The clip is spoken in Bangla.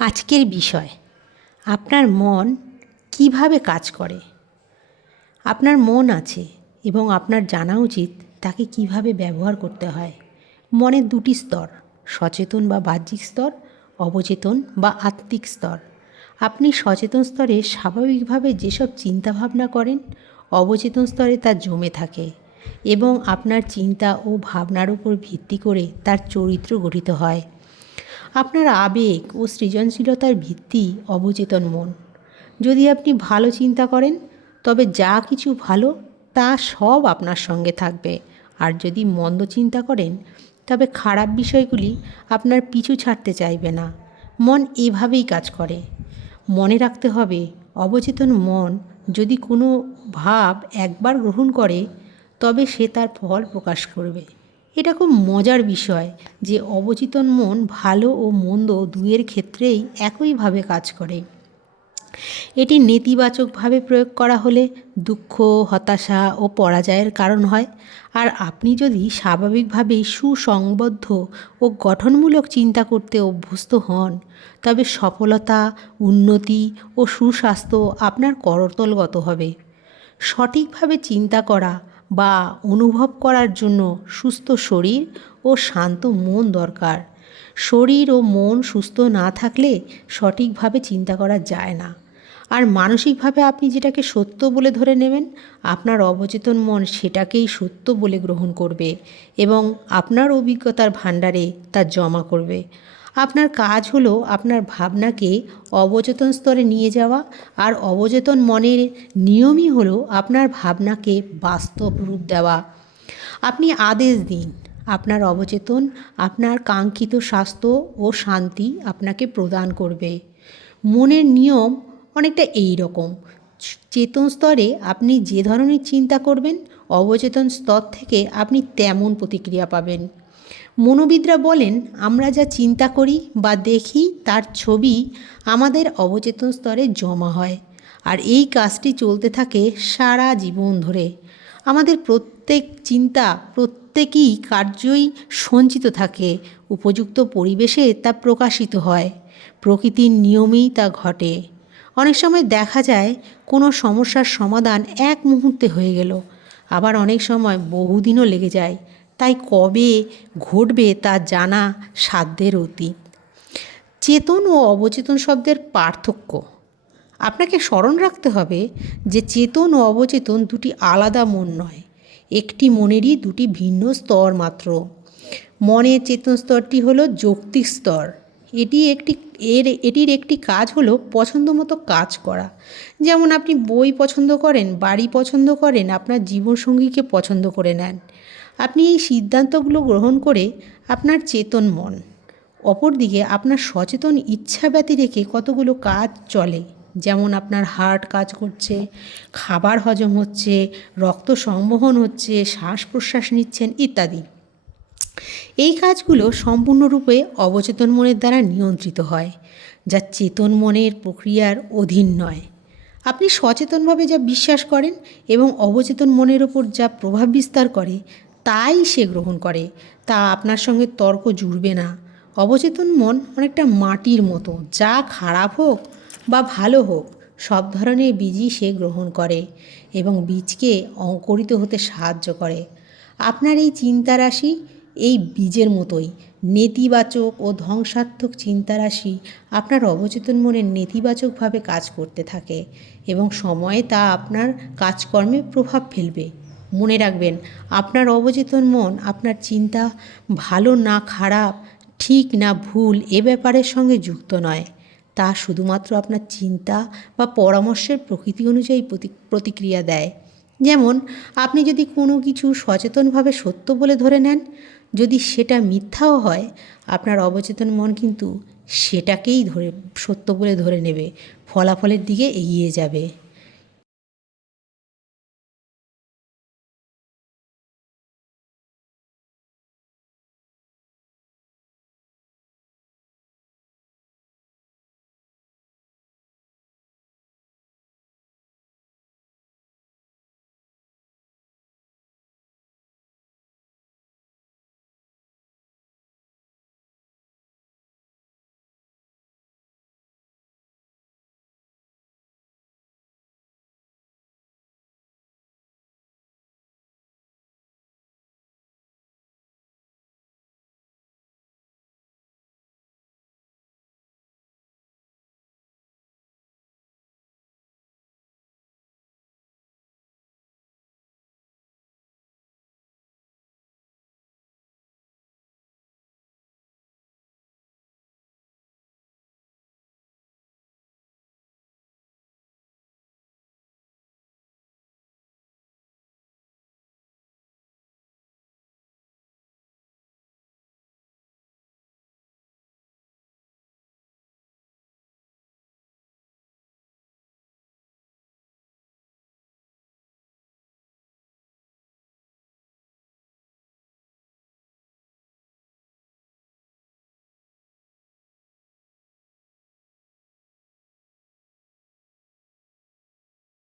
আজকের বিষয়, আপনার মন কীভাবে কাজ করে? আপনার মন আছে এবং আপনার জানা উচিত তাকে কীভাবে ব্যবহার করতে হয়। মনের দুটি স্তর, সচেতন বা বাহ্যিক স্তর, অবচেতন বা আত্মিক স্তর। আপনি সচেতন স্তরে স্বাভাবিকভাবে যেসব চিন্তাভাবনা করেন, অবচেতন স্তরে তা জমে থাকে এবং আপনার চিন্তা ও ভাবনার উপর ভিত্তি করে তার চরিত্র গঠিত হয়। আপনার আবেগ ও সৃজনশীলতার ভিত্তি অবচেতন মন। যদি আপনি ভালো চিন্তা করেন, তবে যা কিছু ভালো, তা সব আপনার সঙ্গে থাকবে। আর যদি মন্দ চিন্তা করেন, তবে খারাপ বিষয়গুলি আপনার পিছু ছাড়তে চাইবে না। মন এভাবেই কাজ করে। মনে রাখতে হবে, অবচেতন মন যদি কোনো ভাব একবার গ্রহণ করে, তবে সে তার ফল প্রকাশ করবে। এটা খুব মজার বিষয় যে অবচেতন মন ভালো ও মন্দ দুয়ের ক্ষেত্রেই একইভাবে কাজ করে। এটি নেতিবাচকভাবে প্রয়োগ করা হলে দুঃখ, হতাশা ও পরাজয়ের কারণ হয়। আর আপনি যদি স্বাভাবিকভাবেই সুসংবদ্ধ ও গঠনমূলক চিন্তা করতে অভ্যস্ত হন, তবে সফলতা, উন্নতি ও সুস্বাস্থ্য আপনার করতলগত হবে। সঠিকভাবে চিন্তা করা বা অনুভব করার জন্য সুস্থ শরীর ও শান্ত মন দরকার। শরীর ও মন সুস্থ না থাকলে সঠিকভাবে চিন্তা করা যায় না। আর মানসিকভাবে আপনি যেটাকে সত্য বলে ধরে নেবেন, আপনার অবচেতন মন সেটাকেই সত্য বলে গ্রহণ করবে এবং আপনার অভিজ্ঞতার ভাণ্ডারে তা জমা করবে। আপনার কাজ হলো আপনার ভাবনাকে অবচেতন স্তরে নিয়ে যাওয়া আর অবচেতন মনের নিয়মই হলো আপনার ভাবনাকে বাস্তব রূপ দেওয়া। আপনি আদেশ দিন, আপনার অবচেতন, আপনার কাঙ্ক্ষিত স্বাস্থ্য ও শান্তি আপনাকে প্রদান করবে। মনের নিয়ম অনেকটা এই রকম। চেতন স্তরে আপনি যে ধরনের চিন্তা করবেন, অবচেতন স্তর থেকে আপনি তেমন প্রতিক্রিয়া পাবেন। মনোবিদরা বলেন, আমরা যা চিন্তা করি বা দেখি, তার ছবি আমাদের অবচেতন স্তরে জমা হয়। আর এই কাজটি চলতে থাকে সারা জীবন ধরে। আমাদের প্রত্যেক চিন্তা প্রত্যেকই কার্যই সঞ্চিত থাকে। উপযুক্ত পরিবেশে তা প্রকাশিত হয়। প্রকৃতির নিয়মেই তা ঘটে। অনেক সময় দেখা যায়, কোনো সমস্যার সমাধান এক মুহূর্তে হয়ে গেল। আবার অনেক সময় বহুদিনও লেগে যায়। তাই কবে ঘটবে তা জানা সাধ্যের অতীত। চেতন ও অবচেতন শব্দের পার্থক্য। আপনাকে স্মরণ রাখতে হবে যে চেতন ও অবচেতন দুটি আলাদা মন নয়, একটি মনেরই দুটি ভিন্ন স্তর মাত্র। মনের চেতন স্তরটি হলো যৌক্তিক স্তর। এটি একটি, এর, এটির একটি কাজ হলো পছন্দ মতো কাজ করা। যেমন আপনি বই পছন্দ করেন, বাড়ি পছন্দ করেন, আপনার জীবনসঙ্গীকে পছন্দ করে নেন। আপনি এই সিদ্ধান্তগুলো গ্রহণ করে আপনার চেতন মন, অপরদিকে আপনার সচেতন ইচ্ছা ব্যতি রেখে কতগুলো কাজ চলে। যেমন আপনার হার্ট কাজ করছে, খাবার হজম হচ্ছে, রক্ত সংবহন হচ্ছে, শ্বাস প্রশ্বাস নিচ্ছেন ইত্যাদি। এই কাজগুলো সম্পূর্ণরূপে অবচেতন মনের দ্বারা নিয়ন্ত্রিত হয়, যা চেতন মনের প্রক্রিয়ার অধীন নয়। আপনি সচেতনভাবে যা বিশ্বাস করেন এবং অবচেতন মনের ওপর যা প্রভাব বিস্তার করে তাই সে গ্রহণ করে। তা আপনার সঙ্গে তর্ক জুড়বে না। অবচেতন মন অনেকটা মাটির মতো। যা খারাপ হোক বা ভালো হোক, সব ধরনের বীজই সে গ্রহণ করে এবং বীজকে অঙ্কুরিত হতে সাহায্য করে। আপনার এই চিন্তারাশি এই বীজের মতোই। নেতিবাচক ও ধ্বংসাত্মক চিন্তারাশি আপনার অবচেতন মনে নেতিবাচকভাবে কাজ করতে থাকে এবং সময়ে তা আপনার কাজকর্মে প্রভাব ফেলবে। মনে রাখবেন, আপনার অবচেতন মন, আপনার চিন্তা ভালো না খারাপ, ঠিক না ভুল এ ব্যাপারের সঙ্গে যুক্ত নয়। তা শুধুমাত্র আপনার চিন্তা বা পরামর্শের প্রকৃতি অনুযায়ী প্রতিক্রিয়া দেয়। যেমন, আপনি যদি কোনো কিছু সচেতনভাবে সত্য বলে ধরে নেন, যদি সেটা মিথ্যাও হয়, আপনার অবচেতন মন কিন্তু সেটাকেই ধরে, সত্য বলে ধরে নেবে, ফলাফলের দিকে এগিয়ে যাবে।